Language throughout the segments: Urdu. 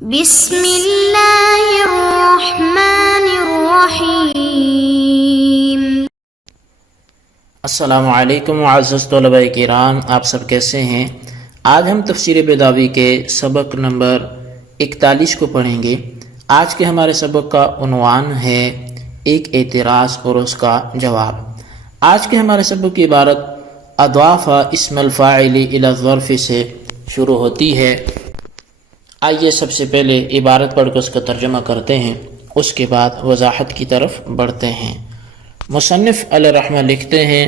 بسم اللہ الرحمن الرحیم۔ السلام علیکم معزز طلباء کرام، آپ سب کیسے ہیں؟ آج ہم تفسیر بیضاوی کے سبق نمبر 41 کو پڑھیں گے۔ آج کے ہمارے سبق کا عنوان ہے ایک اعتراض اور اس کا جواب۔ آج کے ہمارے سبق کی عبارت اضاف اسم الفاعل الی الظرف سے شروع ہوتی ہے۔ آئیے سب سے پہلے عبارت پڑھ کر اس کا ترجمہ کرتے ہیں، اس کے بعد وضاحت کی طرف بڑھتے ہیں۔ مصنف علیہ رحمہ لکھتے ہیں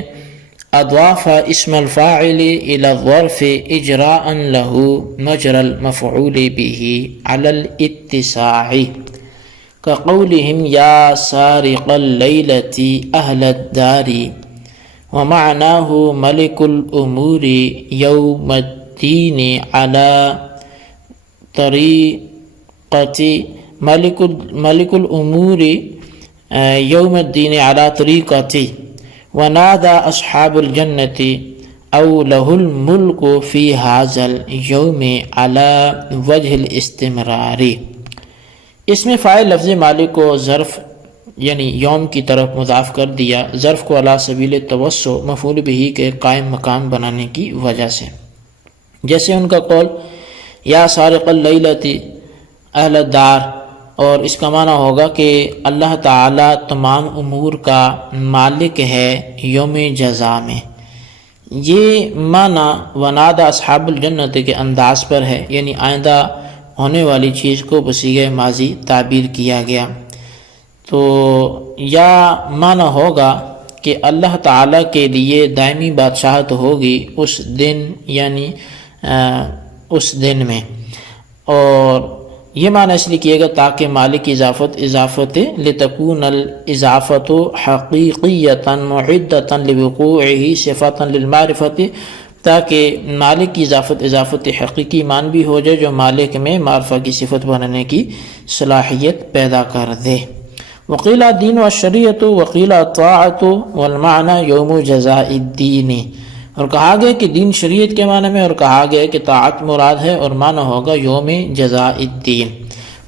اضاف اسم الفاعل الى الظرف اجراء له مجرى المفعول به على الاتساع كقولهم يا سارق الليلة أهل الدار، ومعناه ملك الأمور يوم الدين على طریقتی ملک الامور یوم الدین علی طریقتی، ونادى اصحاب الجنة او له الملک فی هذا اليوم على وجه الاستمرار۔ اس میں فاعل لفظ مالک کو ظرف یعنی یوم کی طرف مضاف کر دیا، ظرف کو علی سبیل التوسع مفعول به کے قائم مقام بنانے کی وجہ سے، جیسے ان کا قول یا سارق اللیلۃ اہل الدار، اور اس کا معنی ہوگا کہ اللہ تعالیٰ تمام امور کا مالک ہے یوم جزا میں۔ یہ معنی ونادى اصحاب الجنت کے انداز پر ہے، یعنی آئندہ ہونے والی چیز کو بصیغہ ماضی تعبیر کیا گیا۔ تو یا معنی ہوگا کہ اللہ تعالیٰ کے لیے دائمی بادشاہت ہوگی اس دن، یعنی اس دن میں، اور یہ معنی اس لیے کیے گا تاکہ مالک کی اضافت لتکون الاضافت حقیقیۃ معدۃ لوقوعہ صفۃ للمعرفۃ، تاکہ مالک کی اضافت حقیقی مان بھی ہو جائے جو مالک میں معرفہ کی صفت بنانے کی صلاحیت پیدا کر دے۔ وقیل الدین والشریعۃ وقیل الطاعۃ والمعنی یوم جزاء الدین، اور کہا گیا کہ دین شریعت کے معنی میں، اور کہا گیا کہ طاعت مراد ہے، اور معنی ہوگا یوم جزاء الدین۔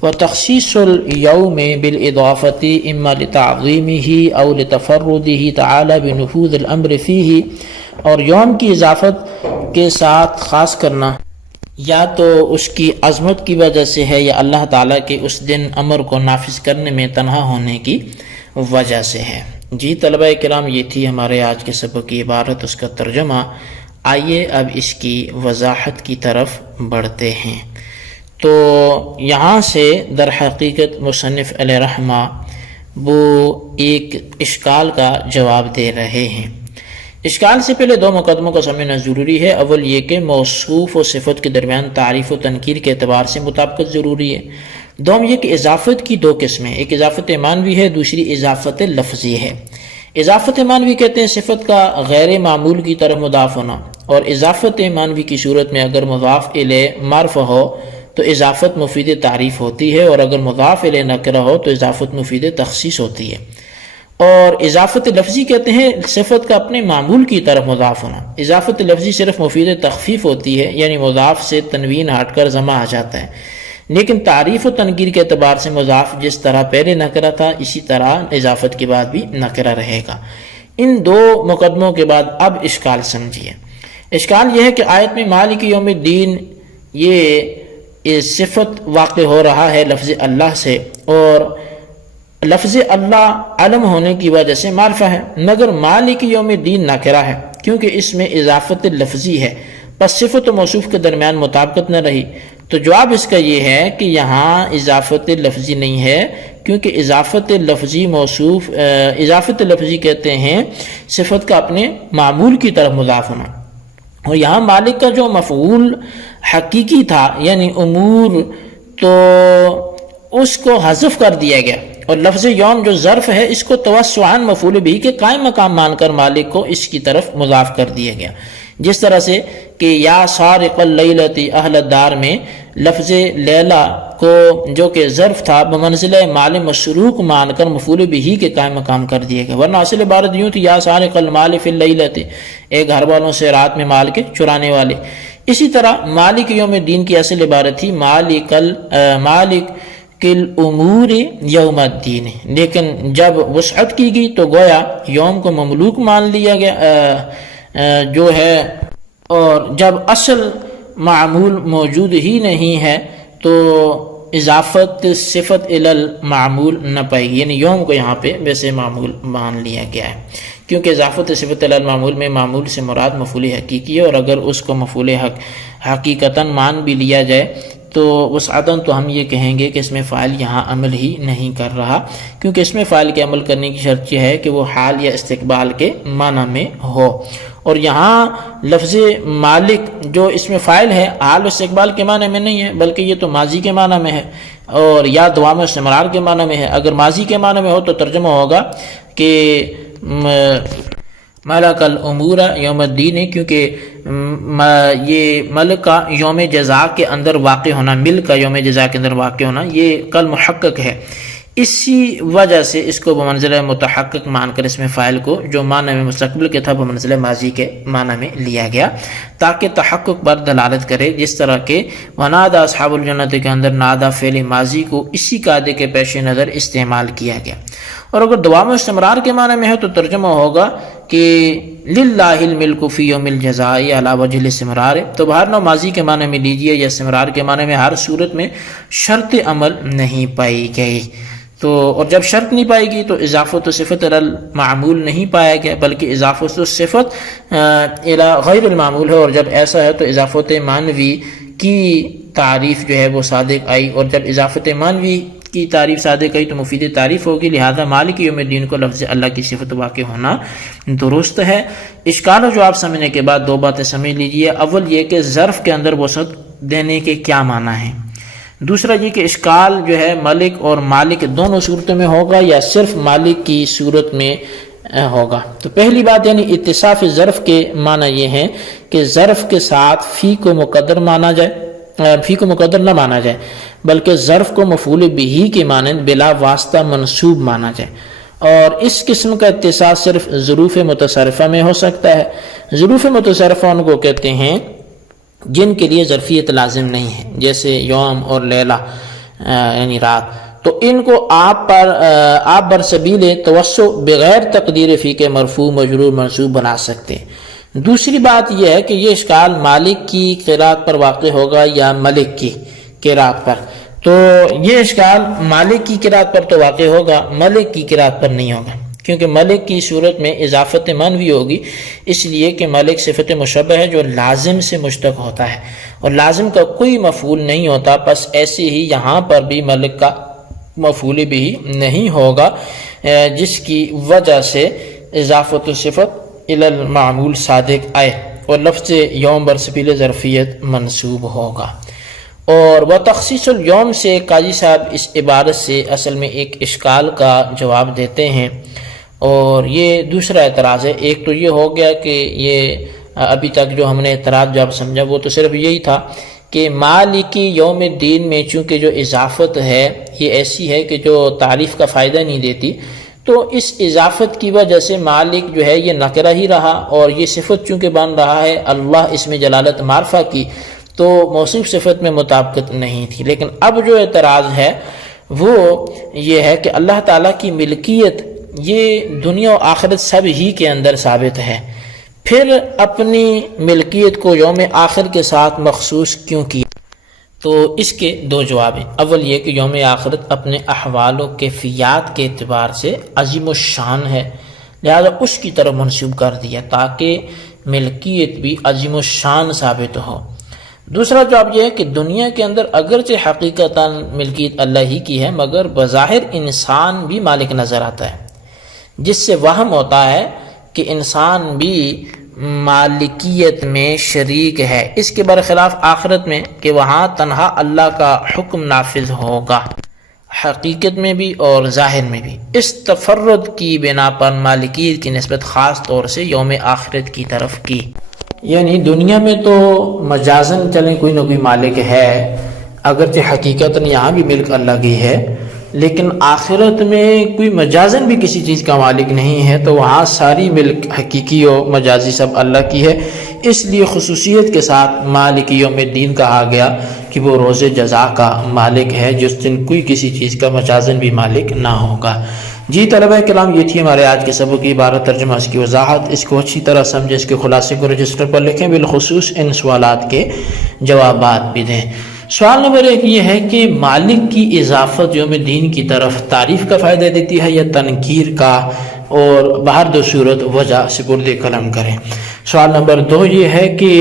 وتخصیص اليوم بالاضافۃ اما لتعظیمہ او لتفردہ تعالی بنفوذ الامر فیہ، اور یوم کی اضافت کے ساتھ خاص کرنا یا تو اس کی عظمت کی وجہ سے ہے یا اللہ تعالیٰ کے اس دن امر کو نافذ کرنے میں تنہا ہونے کی وجہ سے ہے۔ جی طلبہ کرام، یہ تھی ہمارے آج کے سبق کی عبارت، اس کا ترجمہ۔ آئیے اب اس کی وضاحت کی طرف بڑھتے ہیں۔ تو یہاں سے در حقیقت مصنف علیہ رحمہ وہ ایک اشکال کا جواب دے رہے ہیں۔ اشکال سے پہلے دو مقدموں کو سمجھنا ضروری ہے۔ اول یہ کہ موصوف و صفت کے درمیان تعریف و تنکیر کے اعتبار سے مطابقت ضروری ہے۔ دوم یہ کہ اضافت کی دو قسمیں، ایک اضافت معنوی ہے، دوسری اضافت لفظی ہے۔ اضافت معنوی کہتے ہیں صفت کا غیر معمول کی طرف مضاف ہونا، اور اضافت معنوی کی صورت میں اگر مضاف الیہ معرفہ ہو تو اضافت مفید تعریف ہوتی ہے، اور اگر مضاف الیہ نکرہ ہو تو اضافت مفید تخصیص ہوتی ہے۔ اور اضافت لفظی کہتے ہیں صفت کا اپنے معمول کی طرف مضاف ہونا۔ اضافت لفظی صرف مفید تخفیف ہوتی ہے، یعنی مضاف سے تنوین ہٹ کر ضمہ آ جاتا ہے، لیکن تعریف و تنکیر کے اعتبار سے مضاف جس طرح پہلے نکرہ تھا اسی طرح اضافت کے بعد بھی نکرہ رہے گا۔ ان دو مقدموں کے بعد اب اشکال سمجھیے۔ اشکال یہ ہے کہ آیت میں مالک یوم الدین یہ صفت واقع ہو رہا ہے لفظ اللہ سے، اور لفظ اللہ علم ہونے کی وجہ سے معرفہ ہے، مگر مالک یوم الدین نکرہ ہے کیونکہ اس میں اضافت لفظی ہے، پس صفت و موصوف کے درمیان مطابقت نہ رہی۔ تو جواب اس کا یہ ہے کہ یہاں اضافت لفظی نہیں ہے، کیونکہ اضافت لفظی کہتے ہیں صفت کا اپنے معمول کی طرف مضاف ہونا، اور یہاں مالک کا جو مفعول حقیقی تھا یعنی امور، تو اس کو حذف کر دیا گیا، اور لفظ یوم جو ظرف ہے اس کو توسعاً مفعول بھی کے قائم مقام مان کر مالک کو اس کی طرف مضاف کر دیا گیا، جس طرح سے کہ یا سارق اللیلۃ اہل الدار میں لفظ لیلہ کو جو کہ ظرف تھا بمنزلہ مال مسروق مان کر مفعول بھی کے قائم مقام کر دیا گیا، ورنہ اصل عبارت یوں تھی یا سارق المال فی اللیلۃ، ایک گھر والوں سے رات میں مال کے چرانے والے۔ اسی طرح مالک یوم الدین کی اصل عبارت تھی مالک الامور یوم الدین، لیکن جب وسعت کی گئی تو گویا یوم کو مملوک مان لیا گیا جو ہے، اور جب اصل معمول موجود ہی نہیں ہے تو اضافت صفت الی المعمول نہ پائے گی، یعنی یوم کو یہاں پہ ویسے معمول مان لیا گیا ہے، کیونکہ اضافت صفت الی المعمول میں معمول سے مراد مفعول حقیقی ہے، اور اگر اس کو مفعول حقیقتاً مان بھی لیا جائے تو وسعتاً تو ہم یہ کہیں گے کہ اس میں فاعل یہاں عمل ہی نہیں کر رہا، کیونکہ اس میں فاعل کے عمل کرنے کی شرط یہ ہے کہ وہ حال یا استقبال کے معنی میں ہو، اور یہاں لفظ مالک جو اس میں فاعل ہے حال و استقبال کے معنی میں نہیں ہے، بلکہ یہ تو ماضی کے معنی میں ہے اور یا دوام استمرار کے معنی میں ہے۔ اگر ماضی کے معنی میں ہو تو ترجمہ ہوگا کہ ملک الامور یوم الدین ہے، کیونکہ یہ ملک کا یوم جزا کے اندر واقع ہونا، ملک کا یوم جزا کے اندر واقع ہونا یہ کل محقق ہے، اسی وجہ سے اس کو بمنزلہ متحقق مان کر اس میں فاعل کو جو معنی میں مستقبل کے تھا بمنزلہ ماضی کے معنی میں لیا گیا تاکہ تحقق پر دلالت کرے، جس طرح کہ ونادى اصحاب الجنت کے اندر نادا فعل ماضی کو اسی قاعدے کے پیش نظر استعمال کیا گیا، اور اگر دوام استمرار کے معنی میں ہے تو ترجمہ ہوگا کہ للہ الملک فی یوم الجزاء علی وجہ الاستمرار، تو بہر نو ماضی کے معنی میں لیجئے یا استمرار کے معنی میں، ہر صورت میں شرط عمل نہیں پائی گئی، تو اور جب شرط نہیں پائے گی تو اضافت و صفت الی المعمول نہیں پایا گیا بلکہ اضافت و صفت الی غیر المعمول ہے، اور جب ایسا ہے تو اضافت معنوی کی تعریف جو ہے وہ صادق آئی، اور جب اضافت معنوی کی تعریف صادق آئی تو مفید تعریف ہوگی، لہذا مالک یوم الدین کو لفظ اللہ کی صفت واقع ہونا درست ہے۔ اشکال و جواب سمجھنے کے بعد دو باتیں سمجھ لیجئے، اول یہ کہ ظرف کے اندر وسعت دینے کے کیا معنی ہیں، دوسرا یہ کہ اشکال جو ہے ملک اور مالک دونوں صورتوں میں ہوگا یا صرف مالک کی صورت میں ہوگا۔ تو پہلی بات یعنی اتصاف ظرف کے معنی یہ ہے کہ ظرف کے ساتھ فی کو مقدر مانا جائے، فی کو مقدر نہ مانا جائے بلکہ ظرف کو مفعول بہ کے مانند بلا واسطہ منصوب مانا جائے، اور اس قسم کا اتصاف صرف ظروف متصرفہ میں ہو سکتا ہے۔ ظروف متصرفہ ان کو کہتے ہیں جن کے لیے ظرفیت لازم نہیں ہے، جیسے یوم اور لیلہ یعنی رات، تو ان کو آپ برسبیل توسع بغیر تقدیر فی کے مرفوع مجرور منصوب بنا سکتے ہیں۔ دوسری بات یہ ہے کہ یہ اشکال مالک کی قرات پر واقع ہوگا یا ملک کی قرات پر، تو یہ اشکال مالک کی قرات پر تو واقع ہوگا، ملک کی قرات پر نہیں ہوگا، کیونکہ ملک کی صورت میں اضافت معنوی ہوگی، اس لیے کہ ملک صفت مشبہ ہے جو لازم سے مشتق ہوتا ہے، اور لازم کا کوئی مفعول نہیں ہوتا، پس ایسے ہی یہاں پر بھی ملک کا مفعول بھی نہیں ہوگا، جس کی وجہ سے اضافت صفت الی المعمول صادق آئے اور لفظ یوم برسبیل ظرفیت منصوب ہوگا۔ اور وہ تخصیص الیوم سے قاضی صاحب اس عبارت سے اصل میں ایک اشکال کا جواب دیتے ہیں، اور یہ دوسرا اعتراض ہے۔ ایک تو یہ ہو گیا کہ یہ ابھی تک جو ہم نے اعتراض جواب سمجھا وہ تو صرف یہی تھا کہ مالکی یوم الدین میں چونکہ جو اضافت ہے یہ ایسی ہے کہ جو تعریف کا فائدہ نہیں دیتی، تو اس اضافت کی وجہ سے مالک جو ہے یہ نکرہ ہی رہا، اور یہ صفت چونکہ بن رہا ہے اللہ اس میں جلالت معرفہ کی، تو موصوف صفت میں مطابقت نہیں تھی۔ لیکن اب جو اعتراض ہے وہ یہ ہے کہ اللہ تعالیٰ کی ملکیت یہ دنیا و آخرت سب ہی کے اندر ثابت ہے، پھر اپنی ملکیت کو یوم آخر کے ساتھ مخصوص کیوں کیا؟ تو اس کے دو جواب ہیں۔ اول یہ کہ یوم آخرت اپنے احوال و کیفیات کے اعتبار سے عظیم الشان ہے، لہذا اس کی طرف منسوب کر دیا تاکہ ملکیت بھی عظیم الشان ثابت ہو۔ دوسرا جواب یہ ہے کہ دنیا کے اندر اگرچہ حقیقتاً ملکیت اللہ ہی کی ہے، مگر بظاہر انسان بھی مالک نظر آتا ہے، جس سے وہم ہوتا ہے کہ انسان بھی مالکیت میں شریک ہے، اس کے برخلاف آخرت میں کہ وہاں تنہا اللہ کا حکم نافذ ہوگا، حقیقت میں بھی اور ظاہر میں بھی۔ اس تفرد کی بنا پر مالکیت کی نسبت خاص طور سے یوم آخرت کی طرف کی، یعنی دنیا میں تو مجازن چلیں کوئی نہ کوئی مالک ہے، اگرچہ حقیقت یہاں بھی ملک اللہ کی ہے، لیکن آخرت میں کوئی مجازن بھی کسی چیز کا مالک نہیں ہے، تو وہاں ساری ملک حقیقی و مجازی سب اللہ کی ہے، اس لیے خصوصیت کے ساتھ مالک یوم الدین کہا گیا کہ وہ روز جزا کا مالک ہے، جس دن کوئی کسی چیز کا مجازن بھی مالک نہ ہوگا۔ جی طلبہ کرام، یہ تھی ہمارے آج کے سبق کی عبارت ترجمہ، اس کی وضاحت۔ اس کو اچھی طرح سمجھیں، اس کے خلاصے کو رجسٹر پر لکھیں، بالخصوص ان سوالات کے جوابات بھی دیں۔ سوال نمبر 1 یہ ہے کہ مالک کی اضافت یوم الدین کی طرف تعریف کا فائدہ دیتی ہے یا تنکیر کا، اور بہر دو صورت وجہ سپرد قلم کریں۔ سوال نمبر 2 یہ ہے کہ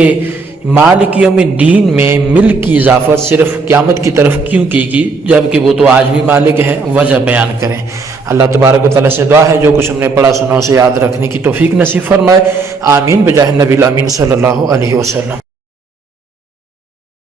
مالک یوم الدین میں ملک کی اضافت صرف قیامت کی طرف کیوں کی گئی، جبکہ وہ تو آج بھی مالک ہے، وجہ بیان کریں۔ اللہ تبارک و تعالیٰ سے دعا ہے جو کچھ ہم نے پڑھا سنا اسے یاد رکھنے کی توفیق نصیب فرمائے، آمین بجاہ نبی الامین صلی اللہ علیہ وسلم۔